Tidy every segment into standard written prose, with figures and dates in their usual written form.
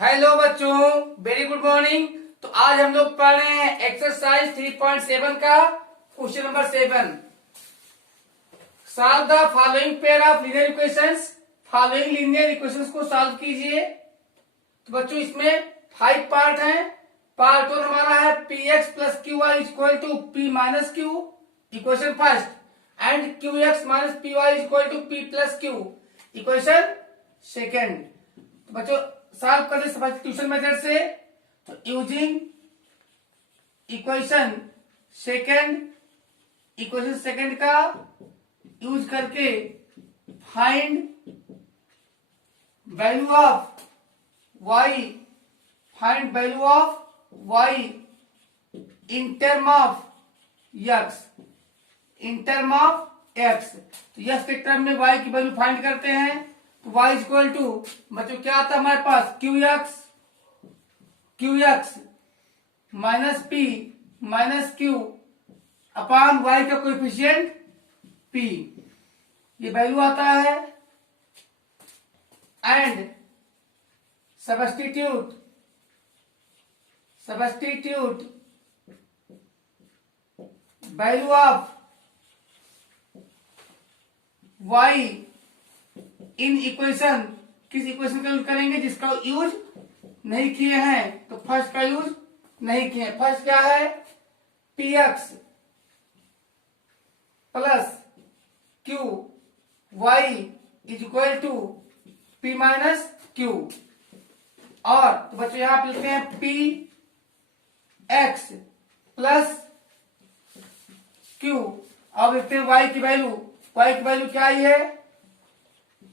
Hello बच्चों, very good morning. तो आज हम लोग पढ़ रहे हैं एक्सरसाइज 3.7 का question number 7। Solve the following pair of linear equations. Following linear equations को सॉल्व कीजिए। तो बच्चों इसमें 5 पार्ट हैं। पार्ट 1 हमारा है P X plus Q Y equal to P minus Q, equation first, and Q X minus P Y equal to P plus Q, equation second. तो बच्चों सॉल्व करते सब्स्टिट्यूशन मेथड से। तो यूजिंग इक्वेशन सेकेंड का use करके find value of y, find value of y in term of x, in term of x। तो x के term में y की वैल्यू फाइंड करते हैं। तो y इक्वल टू बच्चों क्या आता है हमारे पास, Q X minus P minus Q upon y का कोएफिशिएंट p, ये वैल्यू आता है। And substitute value of y in equation, किस इक्वेशन का यूज करेंगे जिसका यूज नहीं किए हैं। तो फर्स्ट का यूज नहीं किए। फर्स्ट क्या है, P X plus Q Y is equal to P minus Q. और तो बच्चों यहां पे लिखते हैं पी एक्स प्लस क्यू, अब लिखते हैं वाई की वैल्यू क्या आई है,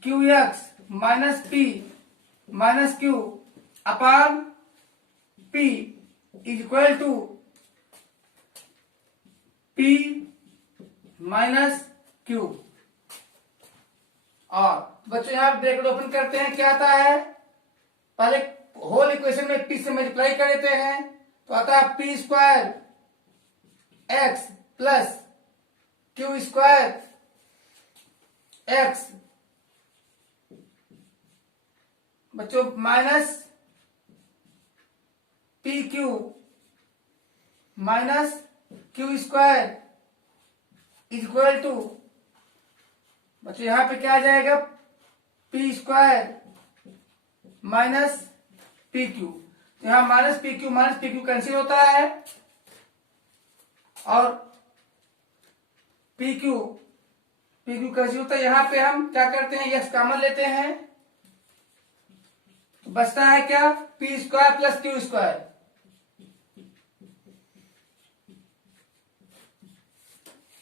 Q X minus P minus Q upon P is equal to P minus Q. और बच्चों यहां ब्रैकेट ओपन करते हैं, क्या आता है, पहले होल इक्वेशन में पी से मल्टीप्लाई कर देते हैं। तो आता है P square x plus Q square x बच्चों minus p q minus q square is equal to बच्चों यहां पे क्या आ जाएगा, p square minus p q. तो यहां माइनस पी क्यू कैंसिल होता है और पी क्यू कैंसिल होता है। यहां पे हम क्या करते हैं, यस कॉमन लेते हैं। तो बचता है क्या, P square plus Q square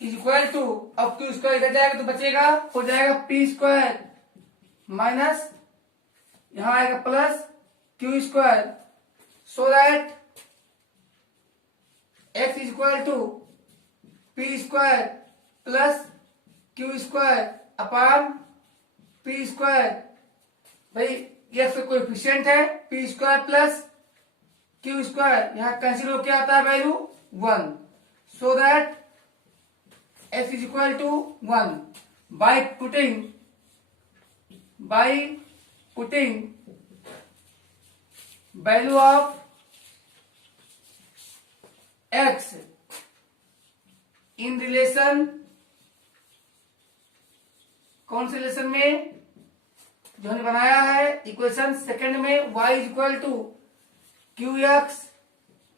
is equal to, अब क्यू स्क्वायर इधर जाएगा तो बचेगा, हो जाएगा पी स्क्वायर माइनस यहां आएगा plus Q square, so that x is equal to P square plus Q square upon P square. भाई एक्स का कोएफिशिएंट है P square plus Q square, यहां कैंसिल होकर आता है value 1, so that x is equal to 1 by putting value of x in relation, कौन से relation में, जो हमने बनाया है इक्वेशन सेकंड में, y is equal to Q X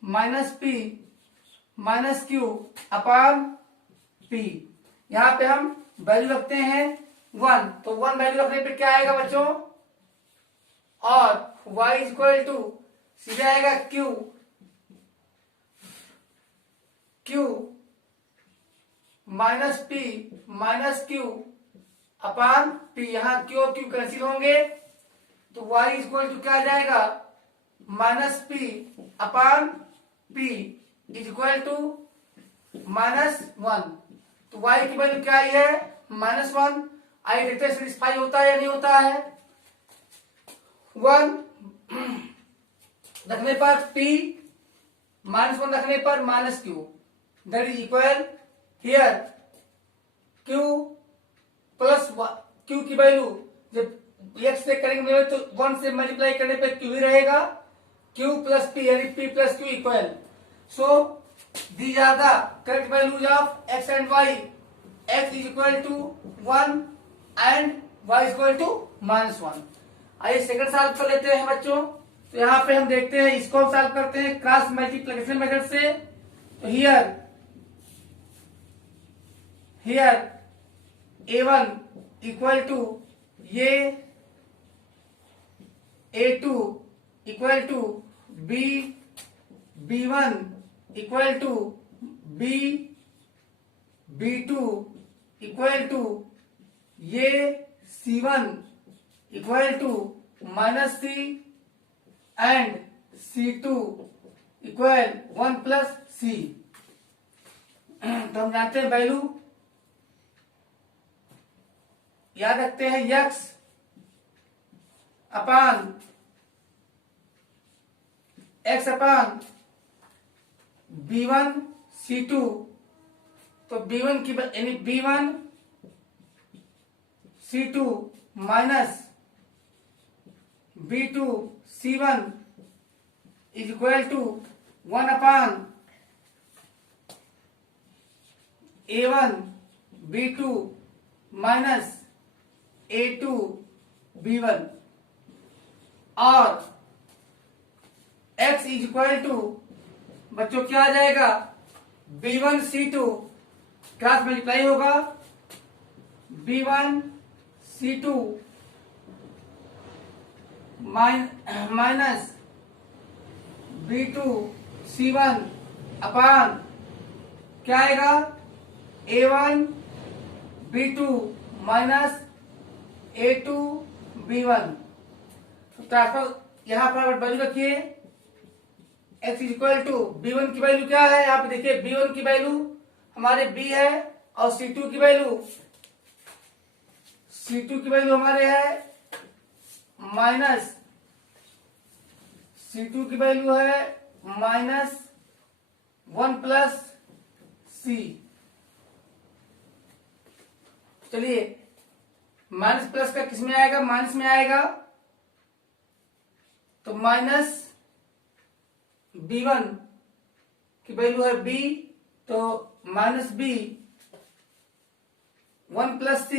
minus P minus Q upon p. यहां पे हम वैल्यू रखते हैं 1, तो 1 वैल्यू रखने पे क्या आएगा बच्चों, और y इज इक्वल टू सीधे आएगा q minus P minus Q upon p. यहां क्यू और क्यू कैंसिल होंगे तो y इज इक्वल टू क्या आ जाएगा, minus p upon P is equal to -1। तो y की वैल्यू क्या आई है, -1। आई देखते हैं सेटिस्फाई होता है या नहीं होता है। 1 रखने पर p, -1 रखने पर minus Q, that is equal here q plus Q की वैल्यू जब एक्स से करेंगे तो 1 से मल्टीप्लाई करने पे क्यू ही रहेगा, क्यू प्लस पी यानी P plus Q equal. So these are the correct values of X and Y. X is equal to 1 and Y is equal to -1। आइए सेकंड सॉल्व कर लेते हैं बच्चों। तो यहाँ पे हम देखते हैं, इसको हम सॉल्व करते हैं क्रॉस मल्टीप्लिकेशन मेथड से। तो हियर a1 इक्वल टू ये a2 equal to b1 equal to b2 equal to ये c1 equal to -c and c2 equal 1 plus c। तो हम जानते हैं वैल्यू याद रखते हैं, x अपान b1 c2। तो b1 की यानी b1 c2 minus b2 c1 is equal to 1 upon a1 b2 minus a2 b1 और x इज इक्वल टू बच्चों क्या आ जाएगा, b1 c2 क्रॉस मल्टीप्लाई होगा, b1 c2 minus b2 c1 अपान क्या आएगा, a1 b2 minus a2 b1। तो transfer यहां पर वैल्यू रखिए, x is equal to b1 की वैल्यू क्या है, यहाँ पे देखिए b1 की वैल्यू हमारे b है और c2 की वैल्यू हमारे है माइनस c2 की वैल्यू है -1 प्लस c। चलिए माइनस प्लस का किस में आएगा, माइनस में आएगा। तो माइनस b1 की वैल्यू है b, तो माइनस b 1 प्लस c।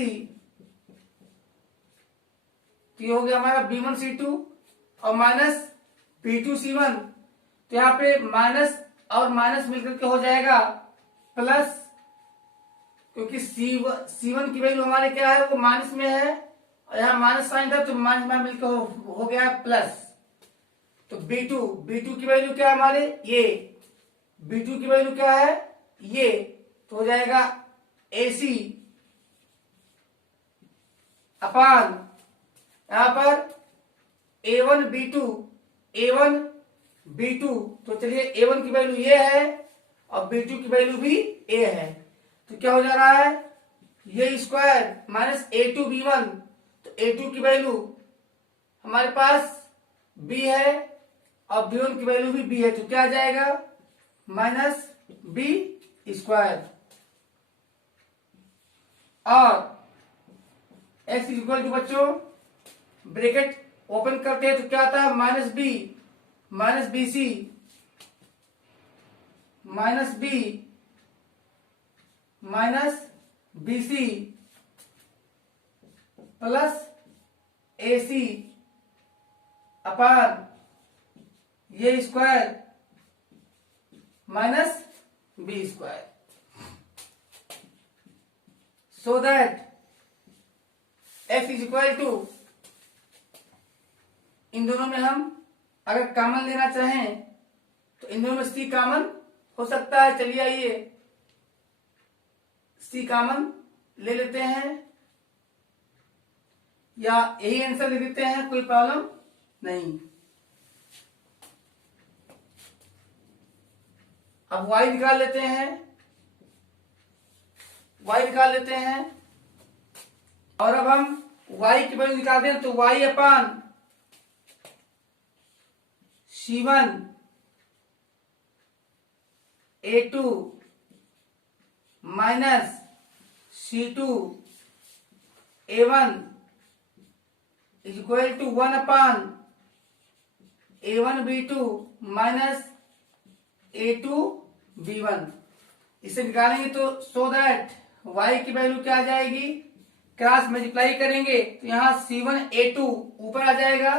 तो ये हो गया हमारा b1 c2 और माइनस b2 c1। तो यहाँ पे माइनस और माइनस मिलकर के हो जाएगा प्लस, क्योंकि C1 की वैल्यू हमारे क्या है, वो माइनस में है और यहाँ माइनस साइन था तो माइनस में मिलकर हो गया प्लस। तो B2 की वैल्यू क्या है हमारे, ये B2 की वैल्यू क्या है ये, तो हो जाएगा AC अपान यहां पर A1 B2। तो चलिए A1 की वैल्यू ये है और B2 की वैल्यू भी A है, तो क्या हो जा रहा है, a square minus A2 B1। तो A2 की वैल्यू हमारे पास B है और B1 की वैल्यू भी B है, तो क्या आ जाएगा माइनस B स्क्वायर। और x इज इक्वल टू बच्चों ब्रैकेट ओपन करते हैं तो क्या आता है, minus B minus BC minus B minus BC plus AC upon ये square minus B square. So that x is equal to, इन दोनों में हम अगर कॉमन लेना चाहें तो इन दोनों में C कॉमन हो सकता है। चलिए आइए C कॉमन ले लेते हैं या यही आंसर ले देते हैं, कोई प्रॉब्लम नहीं। अब y निकाल लेते हैं और अब हम y की वैल्यू निकाल दें तो y upon C1 A2 minus C2 A1 is equal to 1/a1b2 minus a2b1। इसे निकालेंगे तो सो दैट y की वैल्यू क्या आ जाएगी, क्रॉस मल्टीप्लाई करेंगे तो यहां c1a2 ऊपर आ जाएगा,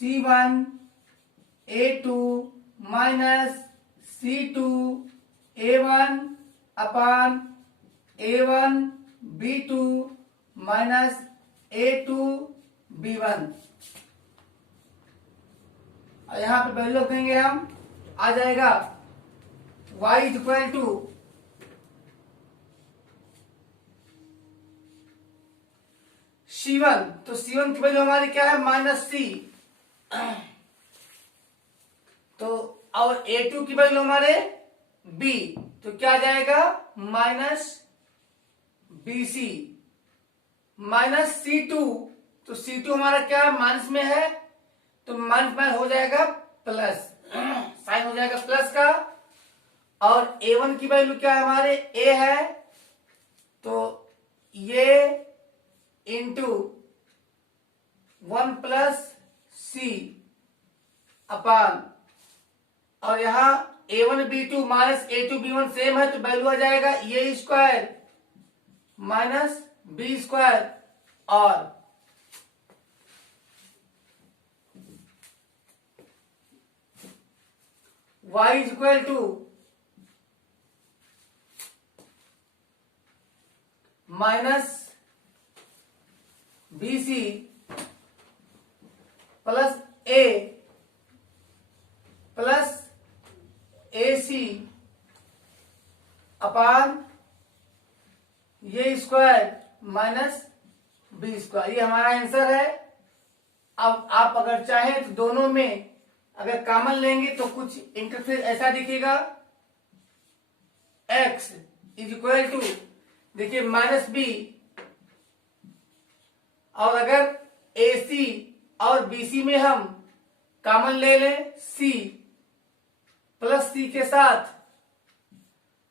c1a2 माइनस c2a1 अपान a1b2 माइनस a2b1। और यहां पे वैल्यू रखेंगे हम, आ जाएगा y is equal to C1, तो C1 की वैल्यू हमारी क्या है, माइनस C। तो और A2 की वैल्यू हमारे B, तो क्या जाएगा माइनस BC माइनस C2, तो C2 हमारा क्या माइनस में है, तो माइनस में हो जाएगा प्लस, साइन हो जाएगा प्लस का। और A1 की वैल्यू क्या है हमारे A है, तो ये इंटू 1 प्लस C अपान, और यहां a1b2 माइनस a2b1 सेम है, तो वैल्यू आ जाएगा ये स्क्वायर माइनस बी स्क्वायर, और y is equal to minus BC plus A plus AC upon ये स्क्वायर माइनस बी स्क्वायर। ये हमारा आंसर है। अब आप अगर चाहें तो दोनों में अगर कॉमन लेंगे तो कुछ इंटरफेस ऐसा दिखेगा, x इज इक्वल टू, देखिए माइनस बी, और अगर AC और BC में हम कॉमन ले लें C प्लस C के साथ,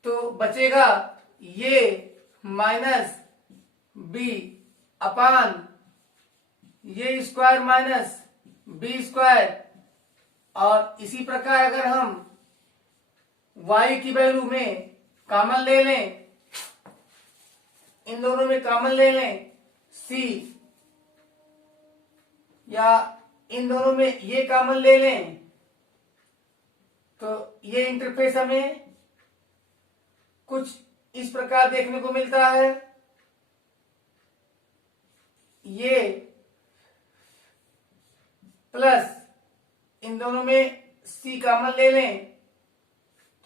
तो बचेगा ये माइनस B अपान ये स्क्वायर माइनस B स्क्वायर। और इसी प्रकार अगर हम y की वैल्यू में कॉमन ले लें, इन दोनों में कॉमन ले लें C, या इन दोनों में ये कॉमन ले लें, तो ये इंटरफेस हमें कुछ इस प्रकार देखने को मिलता है। ये प्लस इन दोनों में C कॉमन ले लें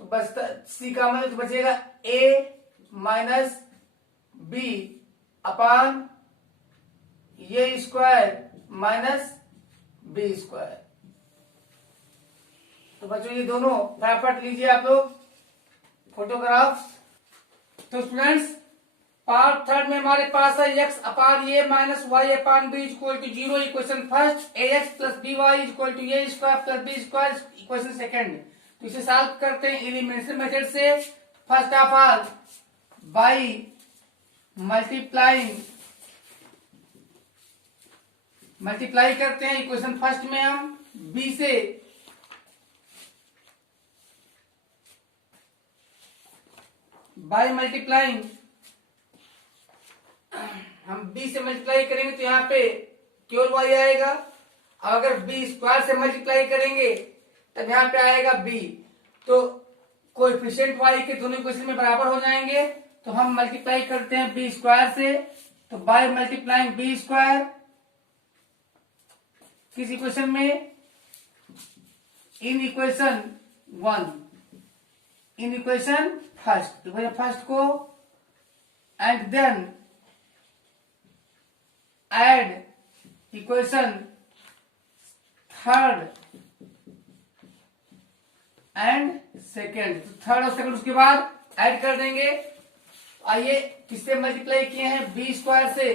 तो बचता, C कॉमन ले तो बचेगा A माइनस B अपान ये स्क्वायर माइनस B स्क्वायर। तो बच्चों ये दोनों फटाफट लीजिए आप लोग फोटोग्राफ्स। तो स्टूडेंट्स पार्ट थर्ड में हमारे पास है x upon A minus Y upon B equal to 0। Equation first ax plus B Y equal to A square plus B square. Equation second, तो इसे सॉल्व करते हैं एलिमिनेशन मेथड से। First of all by multiply करते हैं equation first में हम b से, बाई मल्टीप्लाइंग हम b से मल्टीप्लाई करेंगे तो यहाँ पे केवल y आएगा, और अगर b स्क्वायर से मल्टीप्लाई करेंगे तब यहाँ पे आएगा b। तो कोएफिशिएंट y के दोनों इक्वेशन में बराबर हो जाएंगे, तो हम मल्टीप्लाई करते हैं b स्क्वायर से, तो बाय मल्टीप्लाइंग b स्क्वायर किस इक्वेशन में, इन इक्वेशन फर्स्ट को, and then add equation third and second. Third और सेकेंड उसके बाद ऐड कर देंगे। आइए किससे मल्टीप्लाई किए हैं, बी स्क्वायर से,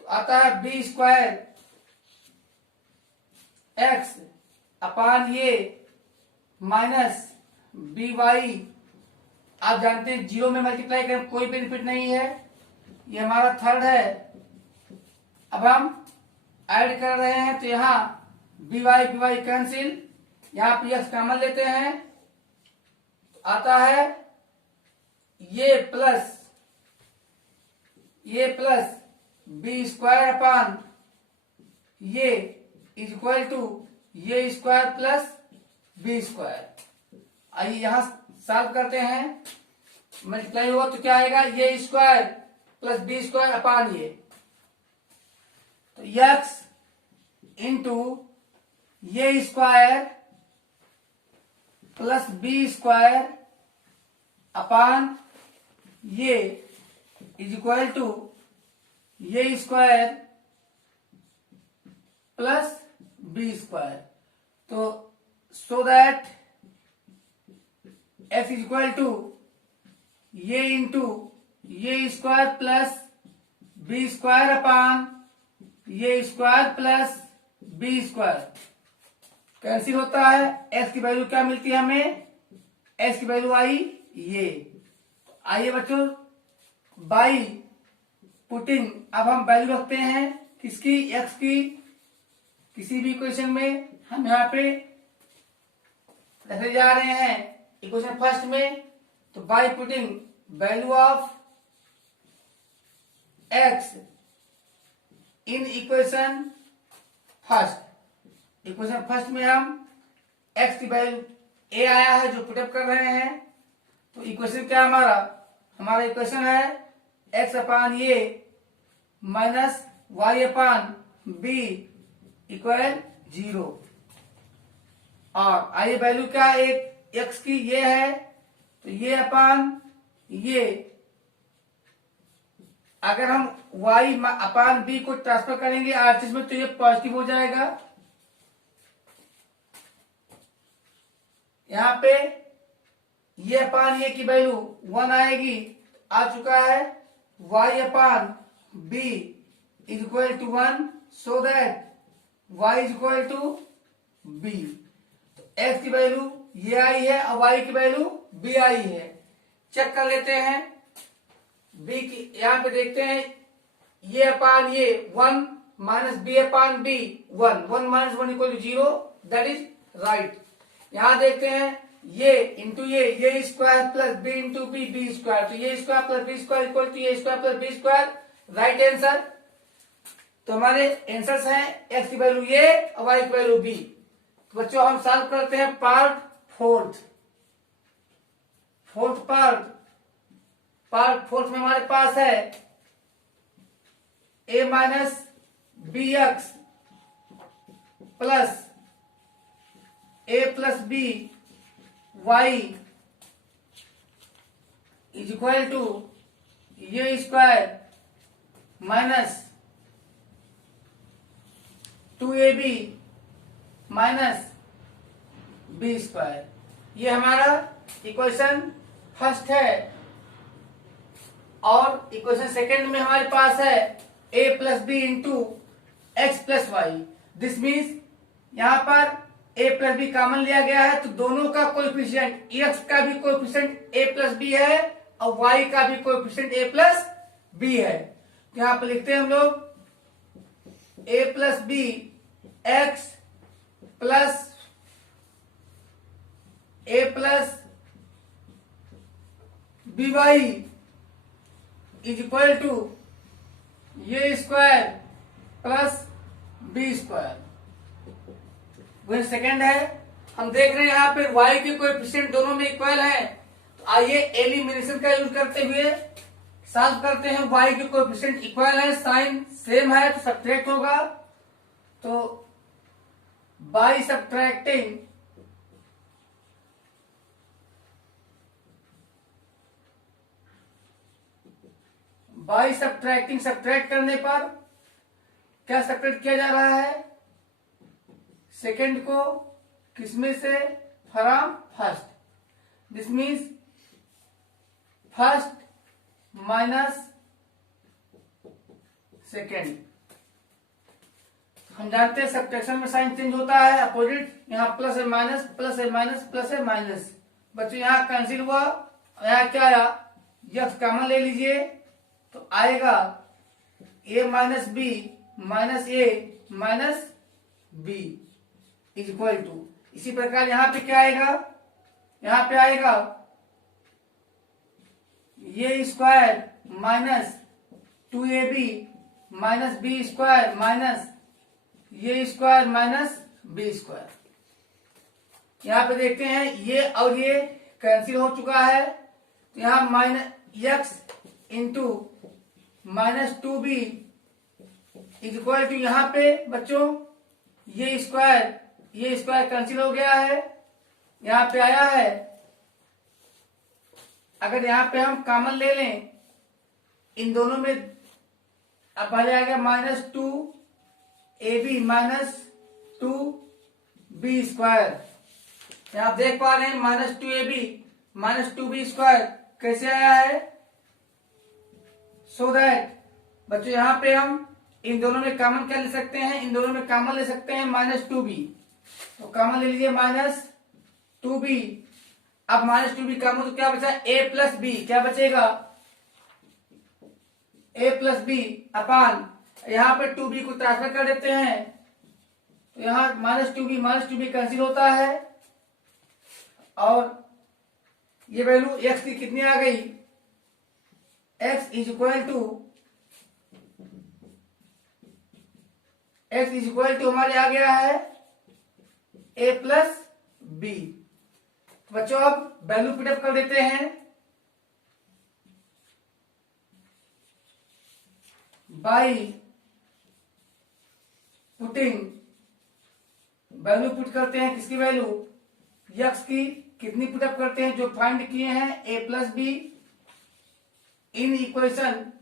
तो आता है बी स्क्वायर एक्स अपान ये माइनस बी वाई। आप जानते हैं जीरो में मल्टीप्लाई करें कोई बेनिफिट नहीं है, ये हमारा थर्ड है। अब हम ऐड कर रहे हैं तो यहाँ बी वाई कैंसिल, यहाँ पे एक्स कॉमन लेते हैं तो आता है ये plus B square upon a is equal to ये स्क्वायर प्लस बी स्क्वायर। आइए यहां सॉल्व करते हैं, मल्टीप्लाई होगा तो क्या आएगा, a square plus B square upon a, तो x into a square plus B square upon a is equal to ये स्क्वायर प्लस बी स्क्वायर। तो so that x is equal to a into a square plus B square upon ये square plus B square cancel होता है। X की value क्या मिलती है हमें, एक्स की वैल्यू आई ये। आइए बच्चों बाई पुटिंग अब हम वैल्यू रखते हैं किसकी, एक्स की, किसी भी इक्वेशन में हम यहाँ पे रखने जा रहे हैं इक्वेशन फर्स्ट में। तो by putting value of x in equation first में हम एक्स की वैल्यू ए आया है जो पुटअप कर रहे हैं। तो इक्वेशन क्या हमारा इक्वेशन है एक्स अपान ये minus Y upon B equal 0। और आइए वैल्यू क्या एक एक्स की ये है तो ये अपान ये, अगर हम y अपान बी को ट्रांसफर करेंगे आरएचएस में तो ये पॉजिटिव हो जाएगा। यहाँ पे ये अपान ये की वैल्यू 1 आएगी, आ चुका है y upon b is equal to 1, so that y is equal to b। तो x की वैल्यू ये आई है और y की वैल्यू b आई है। चेक कर लेते हैं b की, यहां पे देखते हैं ये upon a 1 minus b upon b 1 minus 1 equal to 0, that is right. यहां देखते हैं a into a square plus b into b square, तो a square plus B square equal to ये square plus B square, right answer. तो हमारे answers हैं x की value ये और वाई की वैल्यू बी। तो बच्चों हम सॉल्व करते हैं पार्ट फोर्थ में हमारे पास है a minus b x plus a plus B y is equal to ये square minus 2ab minus B square. ये हमारा इक्वेशन फर्स्ट है। और इक्वेशन सेकेंड में हमारे पास है a plus b into x plus y. This means यहां पर a प्लस बी कॉमन लिया गया है तो दोनों का कोएफिशिएंट x का भी कोएफिशिएंट a प्लस बी है और y का भी कोएफिशिएंट a प्लस बी है। तो यहां पर लिखते हैं हम लोग a plus b x plus a plus B y is equal to ये स्क्वायर प्लस बी स्क्वायर। वही सेकेंड है, हम देख रहे हैं यहाँ पे y के कोएफिशिएंट दोनों में इक्वल है। तो आइए एलिमिनेशन का यूज करते हुए सॉल्व करते हैं। y के कोएफिशिएंट इक्वल है, साइन सेम है तो सब्ट्रैक्ट होगा। तो बाय सब्ट्रैक्टिंग सब्ट्रैक्ट करने पर क्या सब्ट्रैक्ट किया जा रहा है, सेकेंड को किसमें से, from first. This means first minus second. हम जानते हैं सब्ट्रैक्शन में साइन चेंज होता है, अपोजिट। यहाँ प्लस है माइनस, प्लस है माइनस, प्लस है माइनस। बच्चों यहाँ कैंसिल हुआ, यहाँ क्या आया, यक्स कॉमन ले लीजिए तो आएगा a minus b minus a minus b is equal to, इसी प्रकार यहां पे क्या आएगा, यहां पे आएगा a square minus 2ab minus B square minus a square minus B square. यहां पे देखते हैं ये और ये कैंसिल हो चुका है, तो यहां minus x into minus 2b is equal to, यहां पे बच्चों ये स्क्वायर कैंसिल हो गया है, यहां पे आया है। अगर यहां पे हम कॉमन ले लें इन दोनों में, अब पहले आ गया minus 2ab minus 2b square. आप देख पा रहे हैं minus 2ab minus 2b square कैसे आया है। सो दैट बच्चों यहां पे हम इन दोनों में कॉमन क्या ले सकते हैं, इन दोनों में कॉमन ले सकते हैं माइनस 2b, तो कॉमन ले लीजिए माइनस 2b। अब माइनस 2b कॉमन तो क्या बचा, a प्लस बी, क्या बचेगा a प्लस बी अपान, यहां पे 2b को ट्रांसफर कर देते हैं, तो यहां माइनस 2b कैंसिल होता है, और ये वैल्यू x की कितनी आ गई, x इज इक्वल टू हमारे आ गया है a प्लस बी। तो बच्चों अब वैल्यू पुटअप कर देते हैं, बाई पुटिंग वैल्यू पुट करते हैं, किसकी वैल्यू, x की कितनी पुटअप करते हैं, जो फाइंड किए हैं a plus be in equation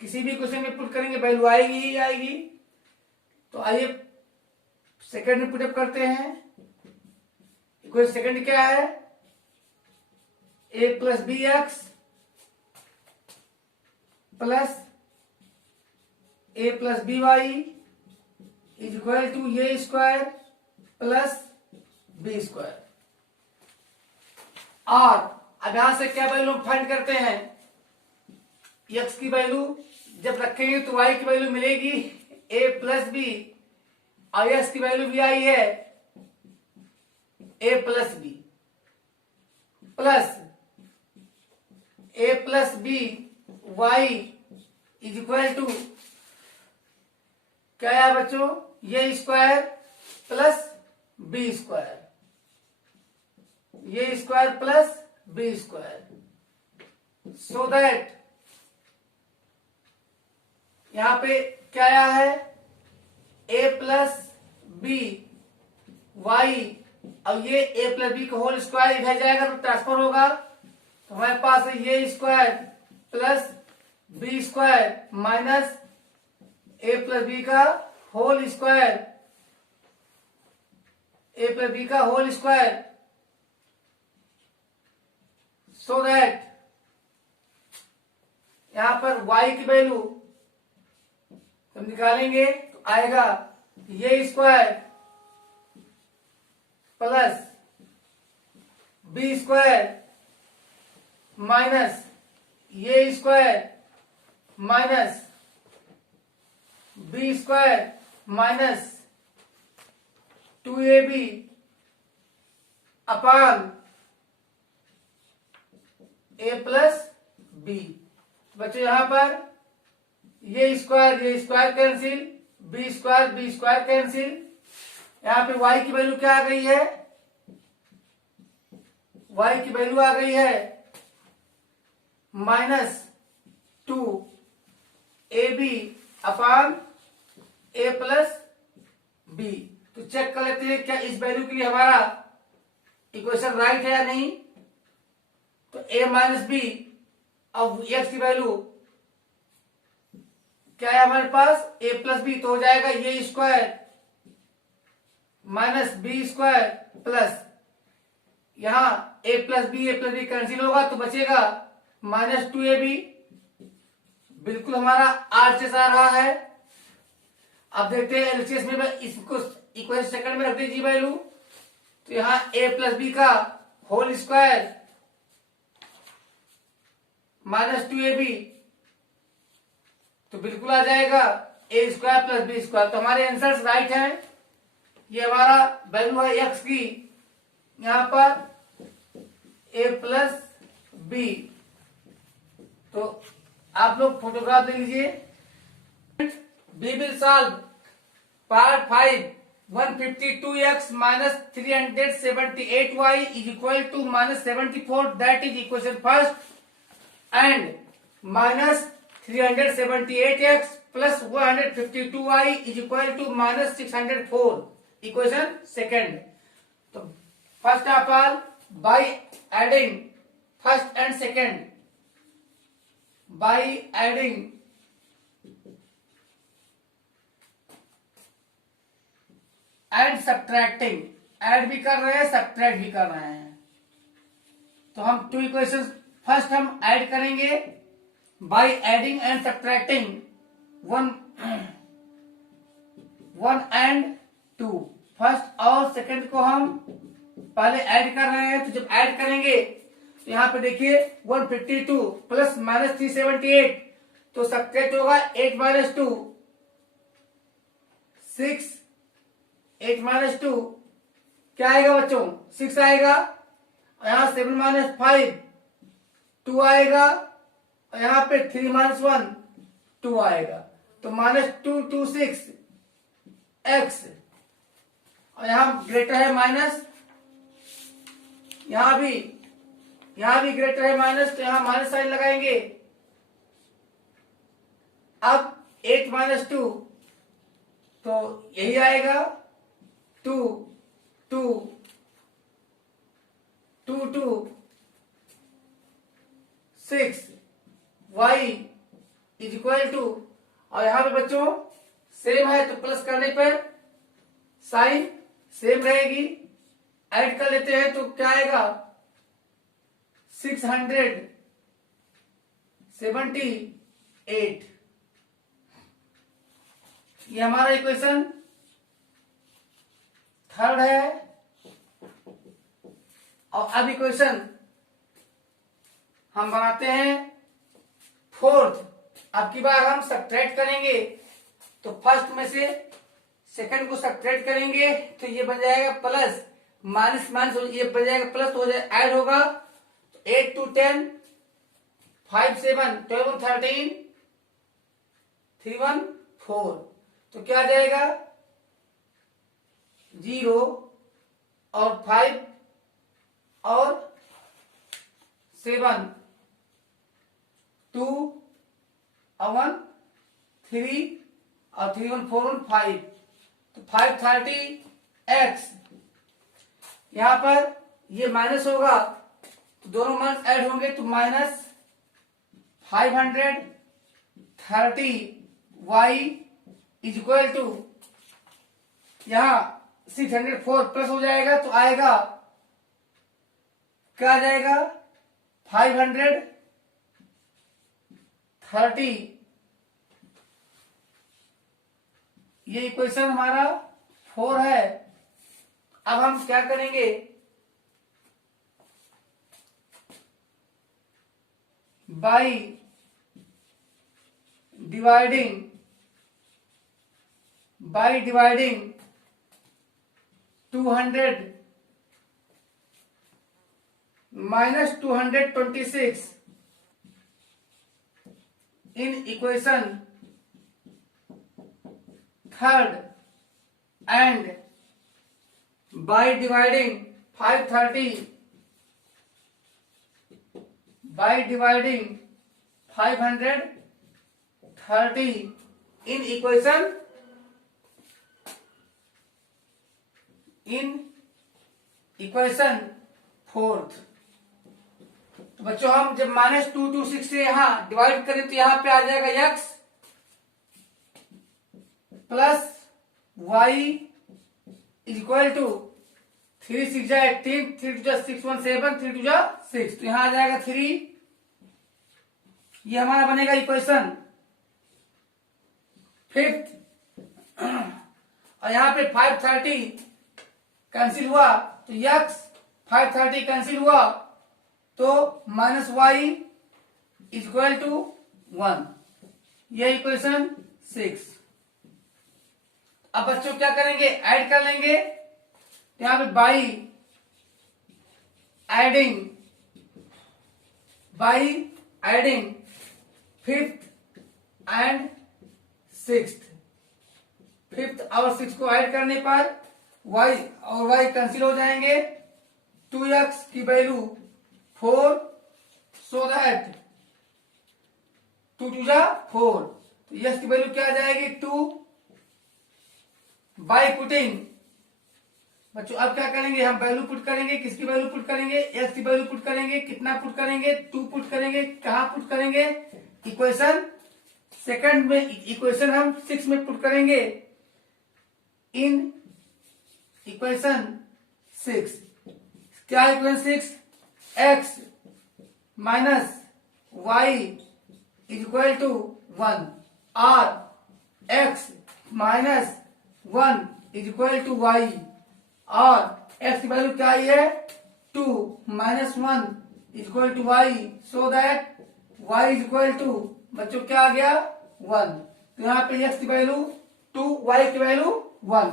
किसी भी इक्वेशन में पुट करेंगे वैल्यू आएगी ही आएगी। तो आइए सेकंड में पुटअप करते हैं, इक्वेशन सेकंड क्या है, a plus b x plus a plus B y is equal to A square plus B square. और अब यहां से क्या वैल्यू फाइंड करते हैं, x की वैल्यू जब रखेंगे तो y की वैल्यू मिलेगी a प्लस बी, और x की वैल्यू भी आई है a plus b plus a plus B y is equal to क्या है बच्चों, ये स्क्वायर प्लस बी स्क्वायर, ये square plus B square. So that यहां पे क्या आया है, a प्लस बी वाई, और ये a प्लस बी का होल स्क्वायर इधर जाएगा तो ट्रांसफर होगा, तो हमारे पास है a square plus B square minus a plus b का whole square, a plus b का होल स्क्वायर। सो दैट यहां पर y की वैल्यू हम निकालेंगे तो आएगा a square plus B square minus a square minus B square minus 2ab upon a plus b. बच्चों यहां पर a square cancel, b square cancel, यहां पे y की वैल्यू क्या आ गई है, y की वैल्यू आ गई है minus 2ab upon a plus b. तो चेक कर लेते हैं क्या इस वैल्यू के लिए हमारा इक्वेशन राइट है या नहीं। तो a माइनस बी, अब x की वैल्यू क्या है हमारे पास, a प्लस बी, तो हो जाएगा ये square minus B square plus, यहां a प्लस बी कैंसिल होगा तो बचेगा माइनस 2ab। बिल्कुल हमारा आरएचएस आ रहा है। अब देखते हैं एलसीएस में, इसको इक्वेशन सेकंड में रख दीजिए वैल्यू, तो यहां a प्लस बी का होल स्क्वायर माइनस 2ab, तो बिल्कुल आ जाएगा ए स्क्वायर प्लस बी स्क्वायर। तो हमारे आंसर्स राइट हैं। ये हमारा वैल्यू है एक्स की, यहां पर ए प्लस बी। तो आप लोग फोटोग्राफ ले लीजिए। We will solve part 5 152x minus 378y is equal to minus 74, that is equation first, and minus 378x plus 152y is equal to minus 604, equation second. तो first of all by adding first and second, by adding and subtracting, add भी कर रहे हैं subtract भी कर रहे हैं। तो हम टू इक्वेशंस फर्स्ट हम ऐड करेंगे by adding and subtracting one and two. First और सेकंड को हम पहले ऐड कर रहे हैं। तो जब ऐड करेंगे तो यहां पे देखिए 152 प्लस माइनस 378, तो सब्ट्रैक्ट होगा 8 माइनस 2 6, 8 माइनस 2 क्या आएगा बच्चों 6 आएगा, और यहां 7 माइनस 5 2 आएगा, और यहां पे 3 माइनस 1 2 आएगा। तो माइनस 2 2 6 एक्स, और यहां ग्रेटर है माइनस, यहां भी ग्रेटर है माइनस, तो यहां माइनस साइन लगाएंगे। अब 8 माइनस 2 तो यही आएगा 2 2 2 2 6 y इज इक्वल टू, और यहां पे बच्चों सेम है तो प्लस करने पर साइन सेम रहेगी। ऐड कर लेते हैं तो क्या आएगा 678। ये हमारा इक्वेशन थर्ड है। और अब इक्वेशन हम बनाते हैं फोर्थ। अब की बार हम सब्ट्रैक्ट करेंगे, तो फर्स्ट में से सेकंड को सब्ट्रैक्ट करेंगे तो ये बन जाएगा प्लस, माइनस माइनस ये बन जाएगा प्लस, तो हो जाए ऐड होगा। तो 8 2 10 5 7 12 13 3 1 4, तो क्या आ जाएगा 0 और 5 और 7 2 और 1 3 और 3 1 4 1 5, तो 530 x। यहां पर ये माइनस होगा तो दोनों माइनस ऐड होंगे, तो minus 530 y is equal to, यहां 604 प्लस हो जाएगा तो आएगा क्या आ जाएगा 530। ये इक्वेशन हमारा 4 है। अब हम क्या करेंगे by dividing 200 minus 226 in equation third, and by dividing 530 in equation fourth. तो बच्चों हम जब माइनस 226 से यहां डिवाइड करें तो यहां पे आ जाएगा x plus y is equal to 3 6 जा 18 3 2 6 1 7 3 2 जा 6, तो यहां आ जाएगा 3। ये हमारा बनेगा इक्वेशन फिफ्थ। और यहां पे 530 कैंसिल हुआ तो x 530 कैंसिल हुआ तो minus y is equal to 1। ये इक्वेशन 6। अब बच्चों क्या करेंगे, ऐड कर लेंगे। तो यहां पे by adding fifth and sixth, fifth और सिक्स को ऐड करने पर y और y कैंसिल हो जाएंगे। 2x की वैल्यू 4, सो दैट 2 2 जा 4, तो x की वैल्यू क्या आ जाएगी 2। बाई पुटिंग बच्चों अब क्या करेंगे, हम वैल्यू पुट करेंगे। किसकी वैल्यू पुट करेंगे, x की वैल्यू पुट करेंगे। कितना पुट करेंगे, 2 पुट करेंगे। कहां पुट करेंगे, इक्वेशन सेकंड में, इक्वेशन हम 6 में पुट करेंगे। इन इक्वेशन 6 क्या है, equation 6 x minus y is equal to 1 और x minus 1 is equal to y और x की वैल्यू क्या है 2 minus 1 is equal to y, so that y is equal to बच्चों क्या आ गया 1। तो यहाँ पे x की वैल्यू 2, y की वैल्यू 1।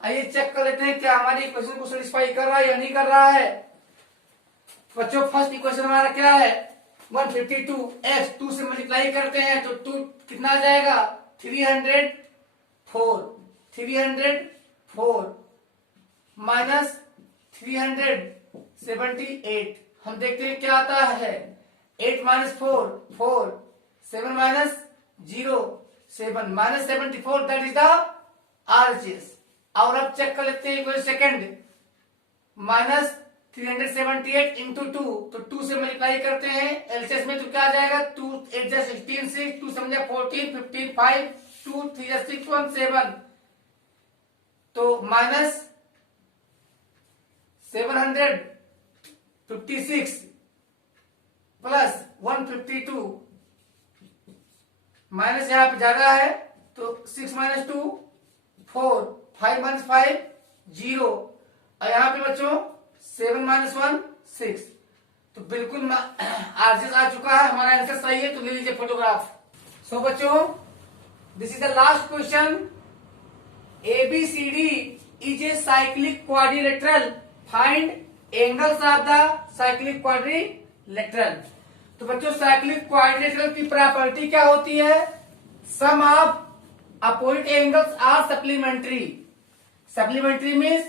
आइए चेक कर लेते हैं क्या हमारी इक्वेशन को सेटिस्फाई कर रहा है या नहीं कर रहा है। बच्चों फर्स्ट इक्वेशन हमारा क्या है, 152x 2 से मल्टीप्लाई करते हैं तो 2 कितना आ जाएगा 304 माइनस 378। हम देखते हैं क्या आता है, 8 minus 4, 7 minus 0, 7 minus 74, that is the RHS। और अब चेक कर लेते हैं इक्वेशन सेकंड, माइनस 378 इंटू 2, तो 2 से मल्टीप्लाई करते हैं एलसीएस में तो क्या आ जाएगा 2 8 जा 16, 6 2 समझा 14, 15 5 2 3 जा 6 1 7, तो माइनस 756 प्लस 152, माइनस यहां पे ज्यादा है तो 6 माइनस 2 4, 5 माइनस 5 0, और यहाँ पे बच्चों 7 माइनस 1 6, तो बिल्कुल आरजीएस आ चुका है, हमारा आंसर सही है। तो ले लीजिए फोटोग्राफ। सो बच्चों this is the last question. ABCD is a cyclic quadrilateral. Find angles of the cyclic quadrilateral. तो बच्चों साइक्लिक क्वाड्रिलेटरल की प्रॉपर्टी क्या होती है, sum of opposite angles are supplementary. Supplementary means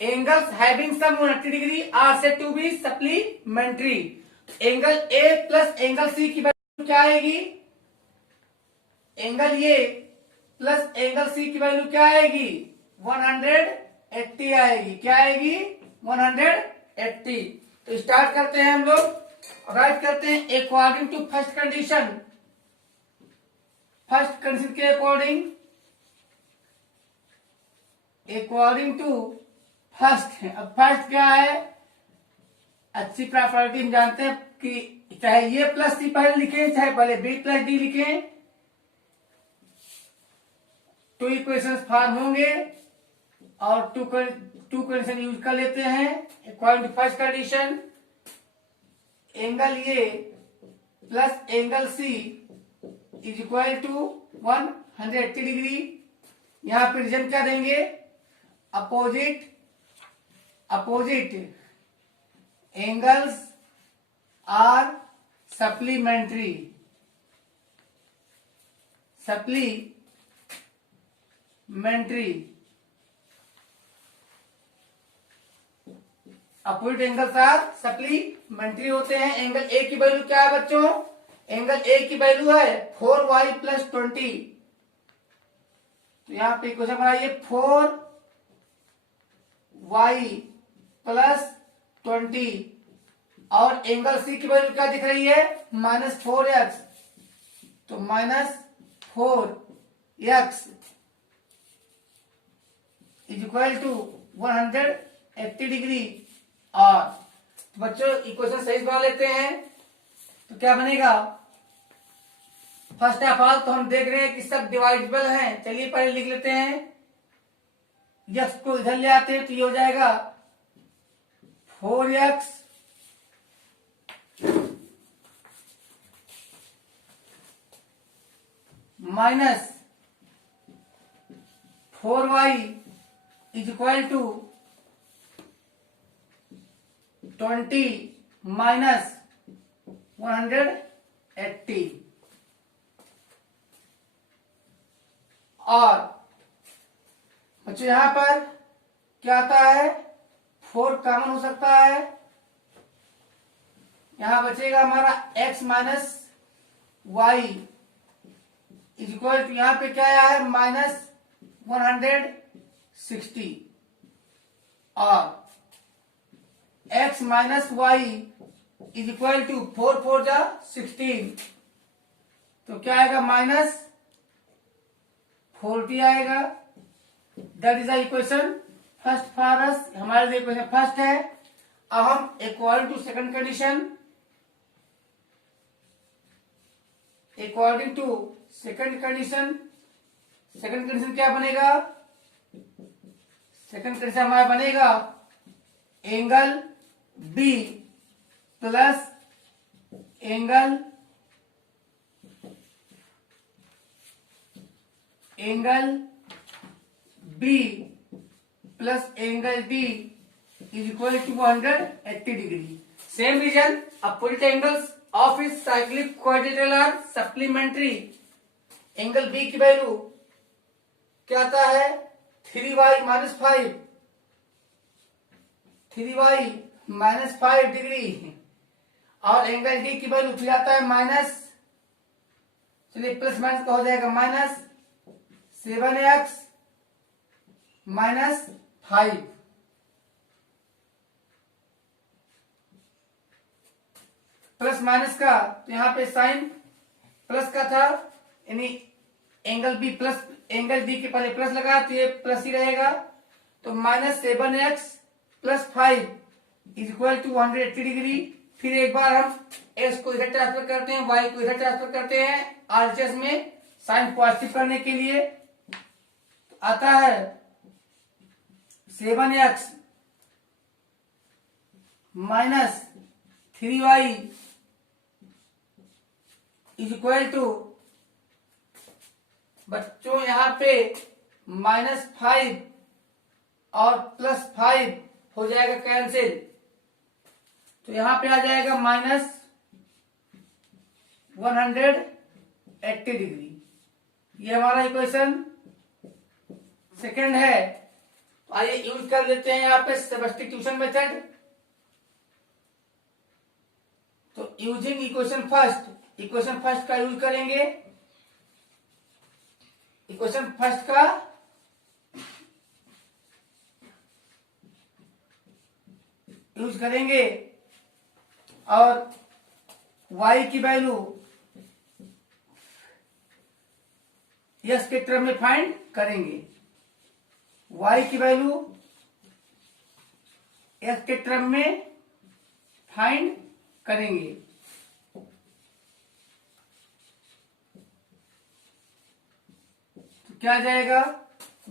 angles having sum 180 degree are said to be supplementary. Angle A plus angle C की value क्या आएगी, angle A plus angle C की value क्या आएगी 180 आएगी। क्या आएगी 180। तो स्टार्ट करते हैं हम लोग, राइट करते हैं according to first condition. First condition के अकॉर्डिंग टू फर्स्ट है। अब फर्स्ट क्या है, अच्छी प्रॉपर्टी हम जानते हैं कि चाहे ये प्लस सी पहले लिखें चाहे पहले बी प्लस डी लिखें, टू इक्वेशंस फॉर्म होंगे और टू कंडीशन यूज कर लेते हैं। According to first condition angle A plus angle C is equal to 180 degree. यहां पे रीजन क्या देंगे, opposite angles are supplementary. Opposite angles are supplementary होते हैं। एंगल ए की वैल्यू क्या है बच्चों, एंगल ए की वैल्यू है 4y प्लस 20। तो यहां पे क्वेश्चन बनाइए 4y प्लस 20 और एंगल सी की वैल्यू क्या दिख रही है -4x, तो -4x is equal to 180 degree. और तो बच्चों इक्वेशन सही बना लेते हैं तो क्या बनेगा, फर्स्ट ऑफ ऑल तो हम देख रहे हैं कि सब डिवाइडेबल हैं। चलिए पहले लिख लेते हैं, यक्स को इधर ले आते हैं तो ये हो जाएगा 4x minus 4y is equal to 20 minus 180। और बच्चों यहां पर क्या आता है, 4 कॉमन हो सकता है, यहां बचेगा हमारा x minus y is equal to, यहां पे क्या आया है माइनस 160, और x minus y is equal to 4 4 जा 16, तो क्या आएगा माइनस 40 आएगा। That is the equation first for us, हमारे लिए इक्वेशन फर्स्ट है। अब हम according to second condition, according to second condition क्या बनेगा, सेकंड कंडीशन हमारा बनेगा angle B plus angle B plus angle D is equal to 180 degree. Same reason, opposite angles of इस cyclic quadrilateral are supplementary. Angle B की value क्या आता है 3y minus 5, 3y minus 5 degree, और angle D की value फिर आता है माइनस, चलिए प्लस माइनस का हो जाएगा minus 7x minus 5। Plus minus का तो यहां पे साइन प्लस का था, यानी angle B plus angle D के पहले प्लस लगा तो ये प्लस ही रहेगा, तो minus 7x plus 5 is equal to 180 degree. फिर एक बार हम x को इधर ट्रांसफर करते हैं, y को इधर ट्रांसफर करते हैं, आरएचएस में साइन पॉजिटिव करने के लिए, तो आता है 7x minus 3y is equal to, बच्चों यहां पे माइनस 5 और प्लस 5 हो जाएगा कैंसिल, तो यहां पे आ जाएगा माइनस 180 डिग्री। ये हमारा इक्वेशन सेकंड है। तो आइए यूज कर लेते हैं यहां पे सब्स्टिट्यूशन मेथड। तो यूजिंग इक्वेशन फर्स्ट का यूज करेंगे, इक्वेशन फर्स्ट का यूज करेंगे और y की वैल्यू यस के टर्म में फाइंड करेंगे, y की वैल्यू x के टर्म में फाइंड करेंगे। तो क्या आ जाएगा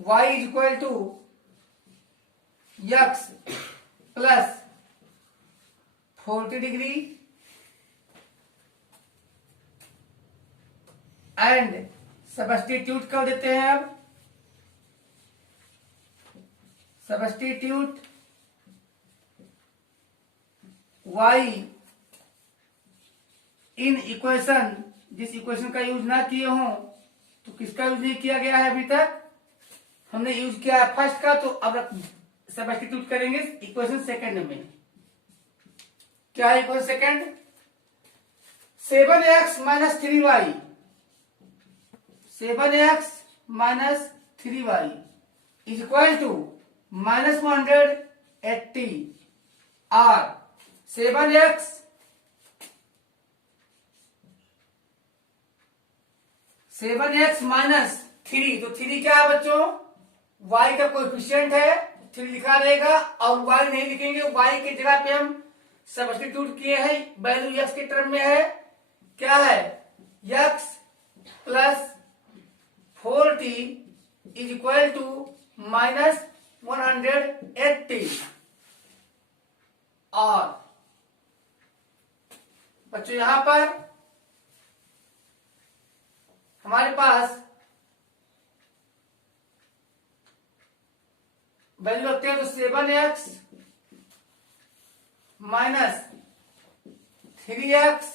y is equal to x plus 40 degree and substitute कर देते हैं। अब सब्स्टिट्यूट y इन इक्वेशन, जिस इक्वेशन का यूज ना किए हों, तो किसका यूज नहीं किया गया है अभी तक, हमने यूज किया फर्स्ट का, तो अब सब्स्टिट्यूट करेंगे इक्वेशन सेकंड में। क्या है equation second, 7x minus 3y, 7x minus 3y is equal to minus 180, और 7x माइनस 3, तो 3 क्या है बच्चों, y का कोएफिशिएंट है, 3 लिखा रहेगा, और y नहीं लिखेंगे, y की जगह पे हम सब्स्टिट्यूट किए हैं, वैल्यू x के टर्म में है, क्या है x plus 40 is equal to minus 180। और बच्चों यहां पर हमारे पास वैल्यू रखते हैं तो 7x माइनस 3x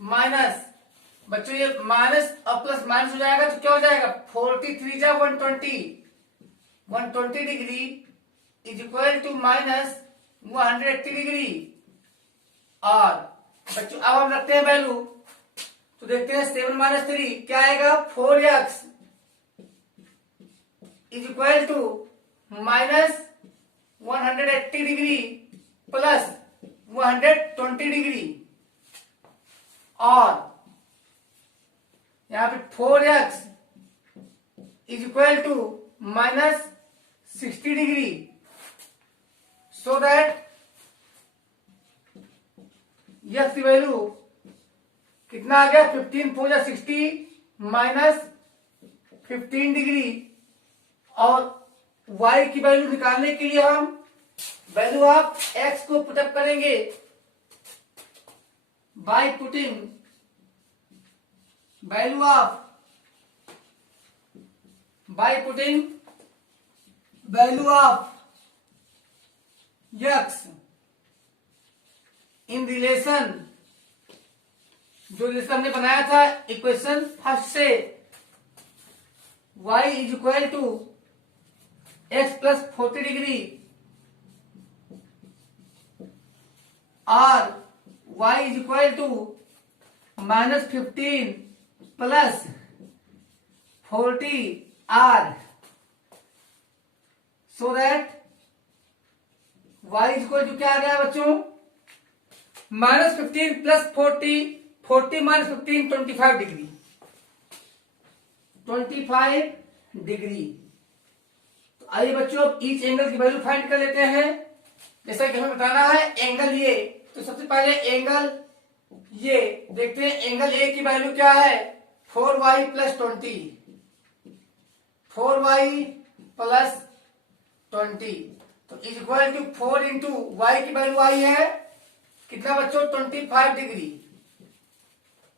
माइनस, बच्चों ये माइनस और प्लस माइनस हो जाएगा तो क्या हो जाएगा, 43 जा 120 degree is equal to minus 180 degree. और बच्चों अब हम रखते हैं वैल्यू, तो देखते हैं 7 माइनस 3 क्या आएगा, 4x is equal to minus 180 degree plus 120 degree. और यहां पे 4x is equal to minus 60 degree, so that यह की वैल्यू कितना आ गया, 15 4 60 माइनस 15 डिग्री। और y की वैल्यू निकालने के लिए हम वैल्यू ऑफ x को पुटअप करेंगे by putting value of x in relation, जो रिलेशन हमने बनाया था इक्वेशन फर्स्ट से, y is equal to x plus 40 degree और y is equal to minus 15 plus 40 r, so that y is equal to क्या आ गया बच्चों, minus 15 plus 40 minus 15 25 degree, 25 degree. तो आइए बच्चों अब ईच एंगल की वैल्यू फाइंड कर लेते हैं। जैसा कि हमें बताना है एंगल ये, तो सबसे पहले एंगल ये देखते हैं, एंगल ए की वैल्यू क्या है, 4y प्लस 20, 4y प्लस 20, तो is equal to 4 into y की वैल्यू आई है कितना बच्चों, 25 डिग्री,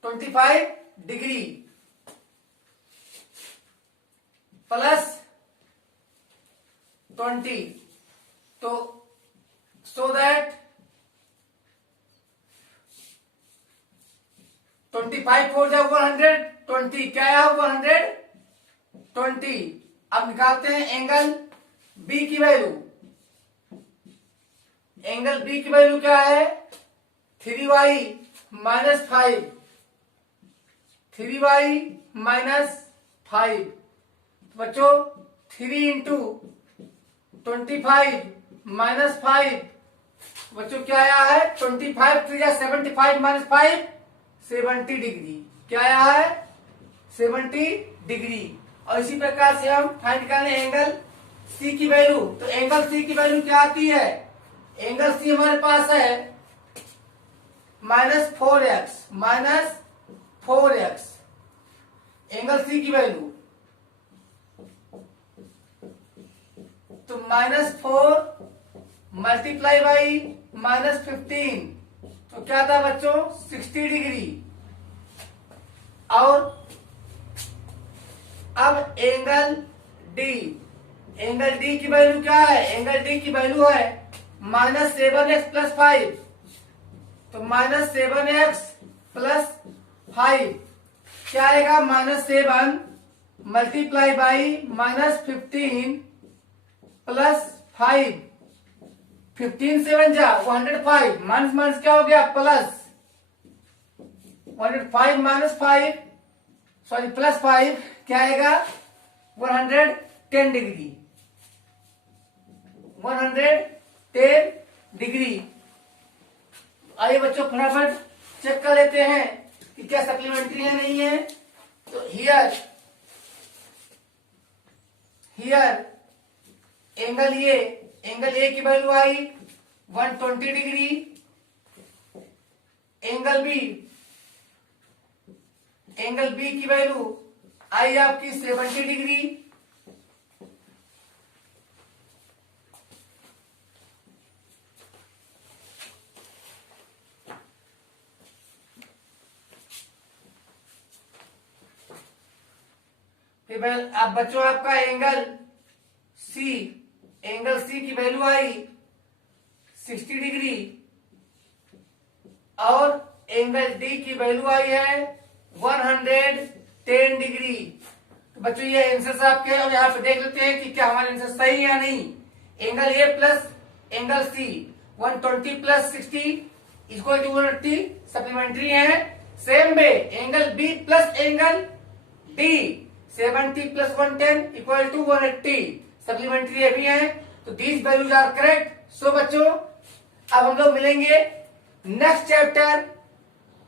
25 डिग्री प्लस 20, तो सो दैट 25 4 जा 120, क्या है 120। अब निकालते हैं एंगल बी की वैल्यू, एंगल बी की वैल्यू क्या है, 3y माइनस 5, 3y माइनस 5, बच्चों 3 इंटू 25 माइनस 5, बच्चों क्या आया है, 25 3 या 75 माइनस 5 70 डिग्री, क्या आया है 70 डिग्री। और इसी प्रकार से हम फाइंड निकालें एंगल सी की वैल्यू, तो एंगल सी की वैल्यू क्या आती है, एंगल सी हमारे पास है माइनस 4x, एंगल सी की वैल्यू, तो -4 मल्टीप्लाई बाई -15, तो क्या था बच्चों 60 डिग्री। और अब एंगल डी की वैल्यू क्या है, एंगल डी की वैल्यू है -7x प्लस 5, तो -7x प्लस 5 क्या आएगा, -7 मल्टीप्लाई बाई -15 प्लस 5, 15 7 जा 105, माइनस माइनस क्या हो गया प्लस, 105 माइनस 5 सॉरी प्लस 5 क्या आएगा 110 डिग्री, 110 डिग्री। आइए बच्चों फटाफट चेक कर लेते हैं कि क्या सप्लीमेंट्री है नहीं है। तो हियर एंगल ए की वैल्यू आई 120 डिग्री, एंगल बी की वैल्यू आई आपकी 70 डिग्री, अब बच्चों आपका एंगल सी की वैल्यू आई 60 डिग्री और एंगल डी की वैल्यू आई है 110 डिग्री। तो बच्चों ये आंसर आपके, और यहाँ पे देख लेते हैं कि क्या हमारा आंसर सही है या नहीं। Angle A plus angle C 120 plus 60 equal to 180 supplementary है। Same way angle B plus angle D 70 plus 110 equal to 180 supplementary ये भी है। तो these values are correct. So बच्चों अब हम लोग मिलेंगे नेक्स्ट चैप्टर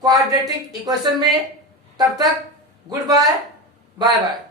क्वाड्रेटिक इक्वेशन में। तब तक गुड बाय, बाय बाय।